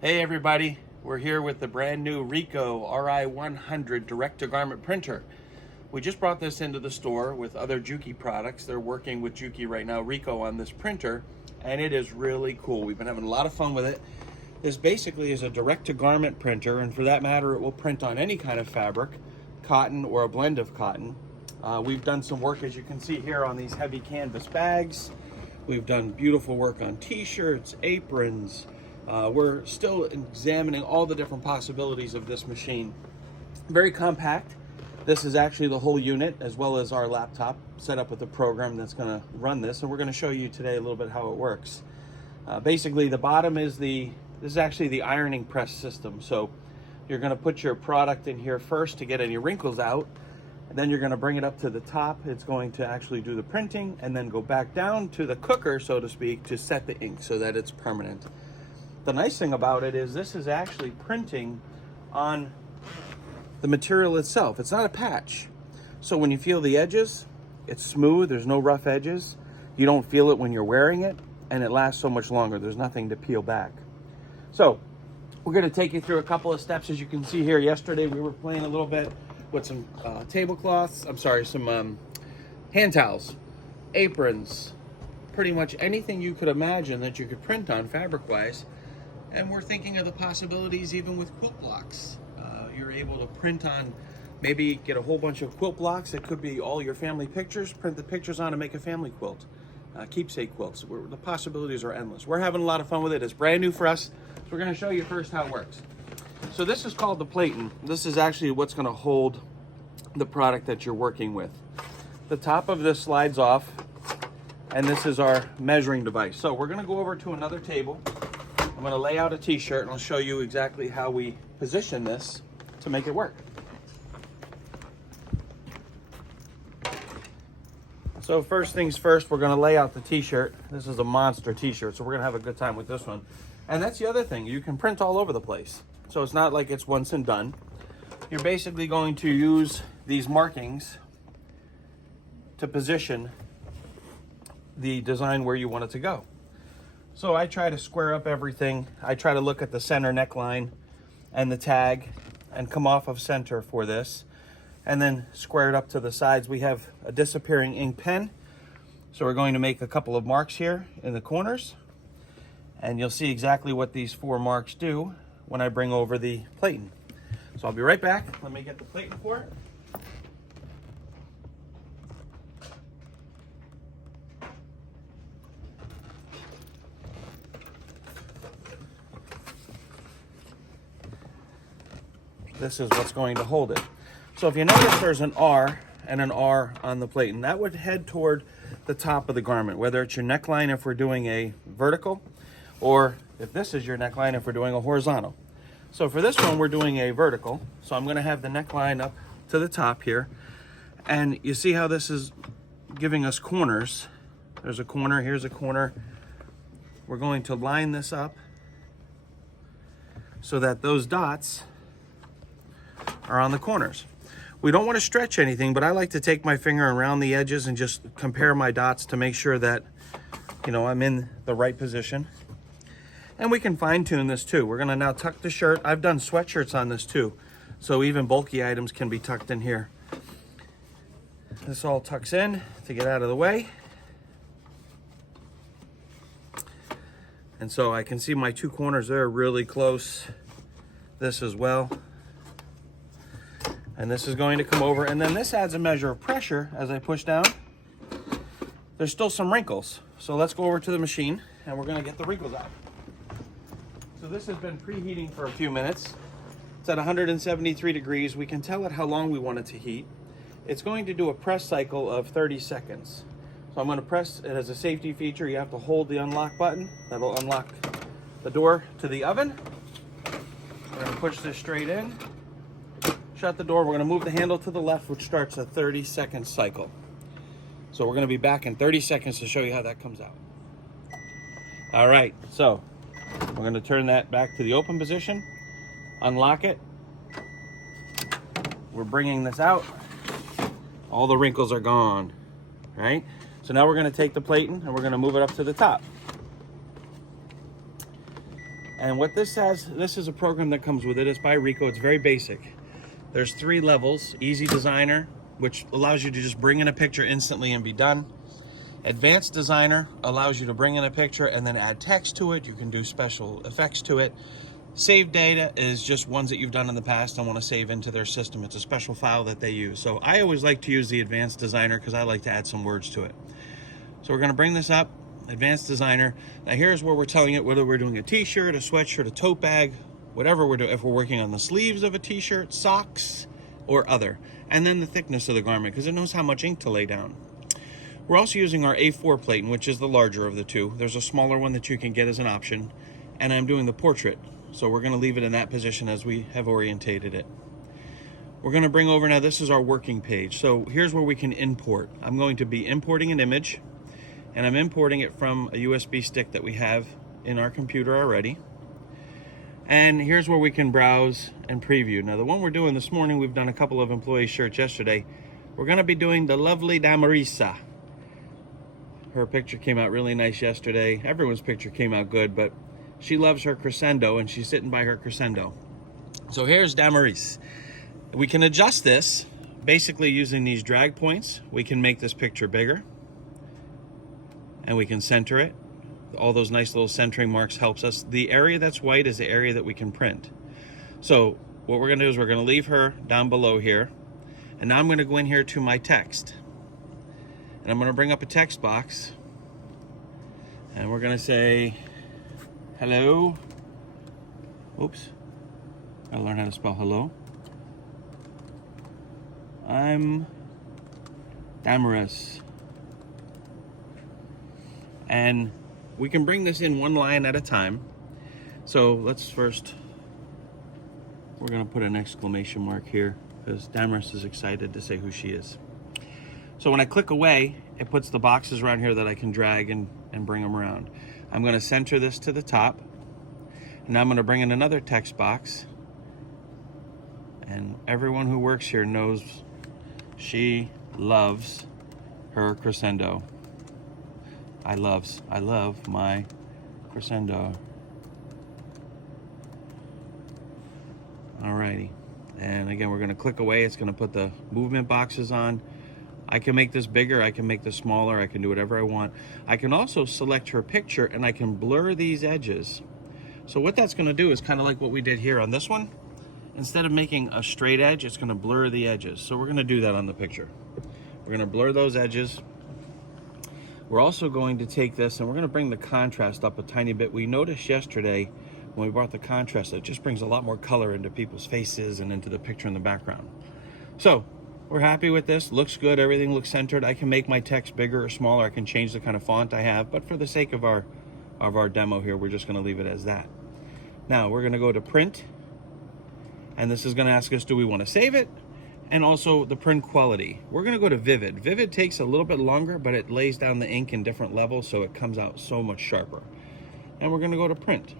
Hey everybody, we're here with the brand new RICOH RI100 direct-to-garment printer. We just brought this into the store with other Juki products. They're working with Juki right now, RICOH, on this printer, and it is really cool. We've been having a lot of fun with it. This basically is a direct-to-garment printer, and for that matter, it will print on any kind of fabric, cotton or a blend of cotton. We've done some work, as you can see here, on these heavy canvas bags. We've done beautiful work on t-shirts, aprons. We're still examining all the different possibilities of this machine. Very compact. This is actually the whole unit, as well as our laptop set up with a program that's going to run this, and we're going to show you today a little bit how it works. Basically, the bottom is this is actually the ironing press system. So you're going to put your product in here first to get any wrinkles out, and then you're going to bring it up to the top. It's going to actually do the printing, and then go back down to the cooker, so to speak, to set the ink so that it's permanent. The nice thing about it is this is actually printing on the material itself. It's not a patch. So when you feel the edges, it's smooth, there's no rough edges. You don't feel it when you're wearing it, and it lasts so much longer. There's nothing to peel back. So we're gonna take you through a couple of steps. As you can see here, yesterday we were playing a little bit with some tablecloths, some hand towels, aprons, pretty much anything you could imagine that you could print on fabric-wise. And we're thinking of the possibilities even with quilt blocks. You're able to print on, maybe get a whole bunch of quilt blocks. It could be all your family pictures, print the pictures on and make a family quilt. Keepsake quilts. The possibilities are endless. We're having a lot of fun with it. It's brand new for us. So we're gonna show you first how it works. So this is called the platen. This is actually what's gonna hold the product that you're working with. The top of this slides off, and this is our measuring device. So we're gonna go over to another table. I'm going to lay out a t-shirt and I'll show you exactly how we position this to make it work. So first things first, we're going to lay out the t-shirt. This is a monster t-shirt, so we're going to have a good time with this one. And that's the other thing, you can print all over the place. So it's not like it's once and done. You're basically going to use these markings to position the design where you want it to go. So I try to square up everything. I try to look at the center neckline and the tag and come off of center for this, and then square it up to the sides. We have a disappearing ink pen, so we're going to make a couple of marks here in the corners, and you'll see exactly what these 4 marks do when I bring over the platen. So I'll be right back. Let me get the platen for it. This is what's going to hold it. So if you notice, there's an R and an R on the plate, and that would head toward the top of the garment, whether it's your neckline if we're doing a vertical, or if this is your neckline if we're doing a horizontal. So for this one, we're doing a vertical. So I'm gonna have the neckline up to the top here. And you see how this is giving us corners. There's a corner, here's a corner. We're going to line this up so that those dots are on the corners. We don't want to stretch anything, but I like to take my finger around the edges and just compare my dots to make sure that, you know, I'm in the right position. And we can fine tune this too. We're gonna now tuck the shirt. I've done sweatshirts on this too, so even bulky items can be tucked in here. This all tucks in to get out of the way. And so I can see my 2 corners there really close. This as well. And this is going to come over, and then this adds a measure of pressure as I push down. There's still some wrinkles. So let's go over to the machine and we're gonna get the wrinkles out. So this has been preheating for a few minutes. It's at 173 degrees. We can tell it how long we want it to heat. It's going to do a press cycle of 30 seconds. So I'm gonna press, it has a safety feature. You have to hold the unlock button. That'll unlock the door to the oven. We're gonna push this straight in. Shut the door. We're going to move the handle to the left, which starts a 30-second cycle. So we're going to be back in 30 seconds to show you how that comes out. All right, so we're going to turn that back to the open position, unlock it. We're bringing this out. All the wrinkles are gone, right? So now we're going to take the platen and we're going to move it up to the top. And what this has, this is a program that comes with it. It's by RICOH. It's very basic. There's 3 levels. Easy Designer, which allows you to just bring in a picture instantly and be done. Advanced Designer allows you to bring in a picture and then add text to it. You can do special effects to it. Save data is just ones that you've done in the past and want to save into their system. It's a special file that they use. So I always like to use the Advanced Designer because I like to add some words to it. So we're going to bring this up, Advanced Designer. Now here's where we're telling it whether we're doing a t-shirt, a sweatshirt, a tote bag, whatever we're doing. If we're working on the sleeves of a t-shirt, socks, or other. And then the thickness of the garment, because it knows how much ink to lay down. We're also using our A4 plate, which is the larger of the two. There's a smaller one that you can get as an option. And I'm doing the portrait. So we're going to leave it in that position as we have orientated it. We're going to bring over, now this is our working page. So here's where we can import. I'm going to be importing an image, and I'm importing it from a USB stick that we have in our computer already. And here's where we can browse and preview. Now the one we're doing this morning, we've done a couple of employee shirts yesterday. We're going to be doing the lovely Damarisa. Her picture came out really nice yesterday. Everyone's picture came out good, but she loves her crescendo and she's sitting by her crescendo. So here's Damaris. We can adjust this basically using these drag points. We can make this picture bigger and we can center it. All those nice little centering marks helps us. The area that's white is the area that we can print. So what we're going to do is we're going to leave her down below here. And now I'm going to go in here to my text. And I'm going to bring up a text box. And we're going to say, hello. Oops. Gotta learn how to spell hello. I'm Damaris. And we can bring this in one line at a time. So let's first, we're gonna put an exclamation mark here because Damaris is excited to say who she is. So when I click away, it puts the boxes around here that I can drag and bring them around. I'm gonna center this to the top. And now I'm gonna bring in another text box. And everyone who works here knows she loves her crescendo. I love my crescendo. Alrighty. And again, we're gonna click away. It's gonna put the movement boxes on. I can make this bigger, I can make this smaller, I can do whatever I want. I can also select her picture and I can blur these edges. So what that's gonna do is kind of like what we did here on this one. Instead of making a straight edge, it's gonna blur the edges. So we're gonna do that on the picture. We're gonna blur those edges. We're also going to take this and we're gonna bring the contrast up a tiny bit. We noticed yesterday when we brought the contrast, it just brings a lot more color into people's faces and into the picture in the background. So we're happy with this, looks good, everything looks centered. I can make my text bigger or smaller, I can change the kind of font I have, but for the sake of our demo here, we're just gonna leave it as that. Now we're gonna go to print, and this is gonna ask us, do we wanna save it? And also the print quality. We're gonna go to Vivid. Vivid takes a little bit longer, but it lays down the ink in different levels, so it comes out so much sharper. And we're gonna go to print.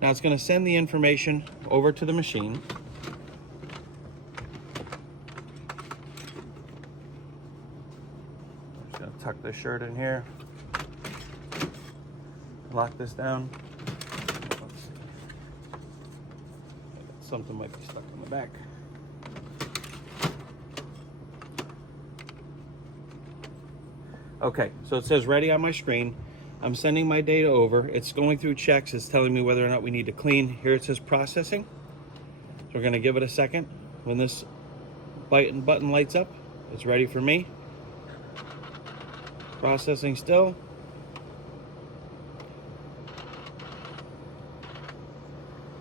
Now it's gonna send the information over to the machine. I'm just gonna tuck this shirt in here. Lock this down. Something might be stuck in the back. Okay, so it says ready on my screen. I'm sending my data over. It's going through checks. It's telling me whether or not we need to clean. Here it says processing. So we're gonna give it a second. When this button lights up, it's ready for me. Processing still.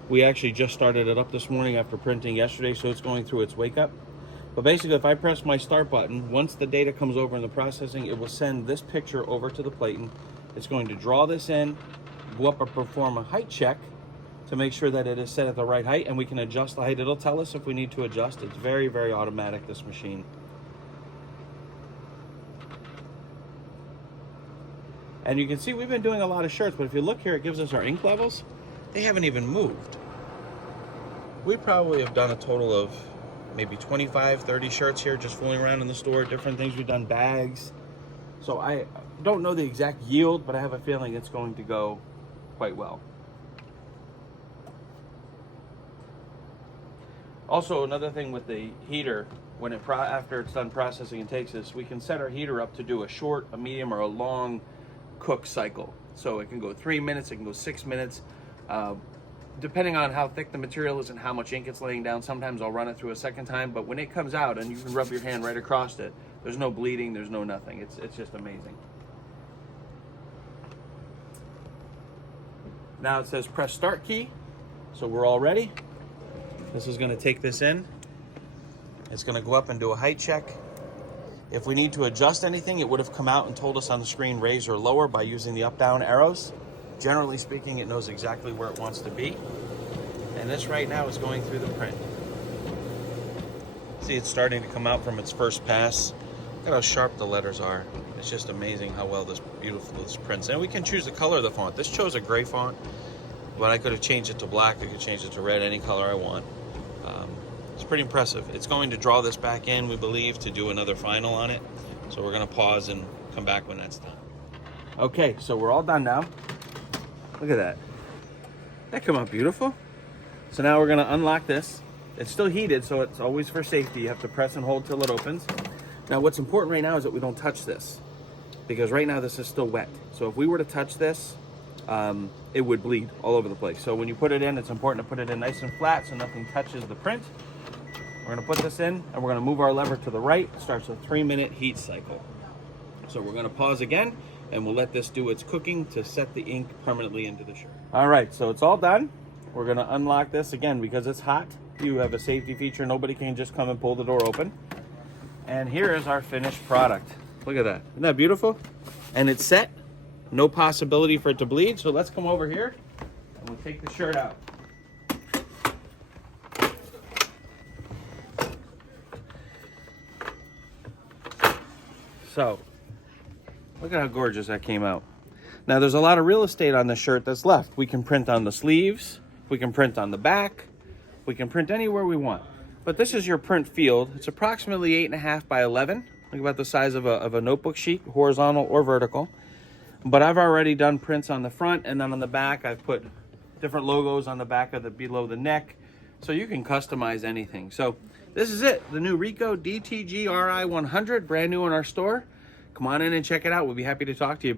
We actually just started it up this morning after printing yesterday, so it's going through its wake up. But basically, if I press my start button, once the data comes over in the processing, it will send this picture over to the Platen. It's going to draw this in, go up and perform a height check to make sure that it is set at the right height, and we can adjust the height. It'll tell us if we need to adjust. It's very, very automatic, this machine. And you can see we've been doing a lot of shirts, but if you look here, it gives us our ink levels. They haven't even moved. We probably have done a total of maybe 25, 30 shirts here, just fooling around in the store, different things. We've done bags. So I don't know the exact yield, but I have a feeling it's going to go quite well. Also, another thing with the heater, when after it's done processing and takes this, we can set our heater up to do a short, a medium, or a long cook cycle. So it can go 3 minutes, it can go 6 minutes, depending on how thick the material is and how much ink it's laying down. Sometimes I'll run it through a second time, but when it comes out and you can rub your hand right across it, there's no bleeding, there's no nothing. It's just amazing. Now it says press start key, so we're all ready. This is going to take this in. It's going to go up and do a height check. If we need to adjust anything, it would have come out and told us on the screen raise or lower by using the up-down arrows. Generally speaking, it knows exactly where it wants to be. And this right now is going through the print. See, it's starting to come out from its first pass. Look at how sharp the letters are. It's just amazing how well this prints. And we can choose the color of the font. This chose a gray font, but I could have changed it to black. I could change it to red, any color I want. It's pretty impressive. It's going to draw this back in, we believe, to do another final on it. So we're going to pause and come back when that's done. Okay, so we're all done now. Look at that. That came out beautiful. So now we're going to unlock this. It's still heated, so it's always for safety. You have to press and hold till it opens. Now what's important right now is that we don't touch this, because right now this is still wet. So if we were to touch this, it would bleed all over the place. So when you put it in, it's important to put it in nice and flat so nothing touches the print. We're going to put this in and we're going to move our lever to the right. It starts a 3-minute heat cycle. So we're going to pause again and we'll let this do its cooking to set the ink permanently into the shirt. All right, so it's all done. We're going to unlock this again because it's hot. You have a safety feature. Nobody can just come and pull the door open. And here is our finished product. Look at that. Isn't that beautiful? And it's set. No possibility for it to bleed. So let's come over here and we'll take the shirt out. So, look at how gorgeous that came out. Now there's a lot of real estate on the shirt that's left. We can print on the sleeves, we can print on the back, we can print anywhere we want. But this is your print field. It's approximately 8.5 by 11. Think about the size of a notebook sheet, horizontal or vertical. But I've already done prints on the front, and then on the back I've put different logos on the back of the below the neck. So you can customize anything. So this is it, the new RICOH DTG RI100, brand new in our store. Come on in and check it out. We'll be happy to talk to you.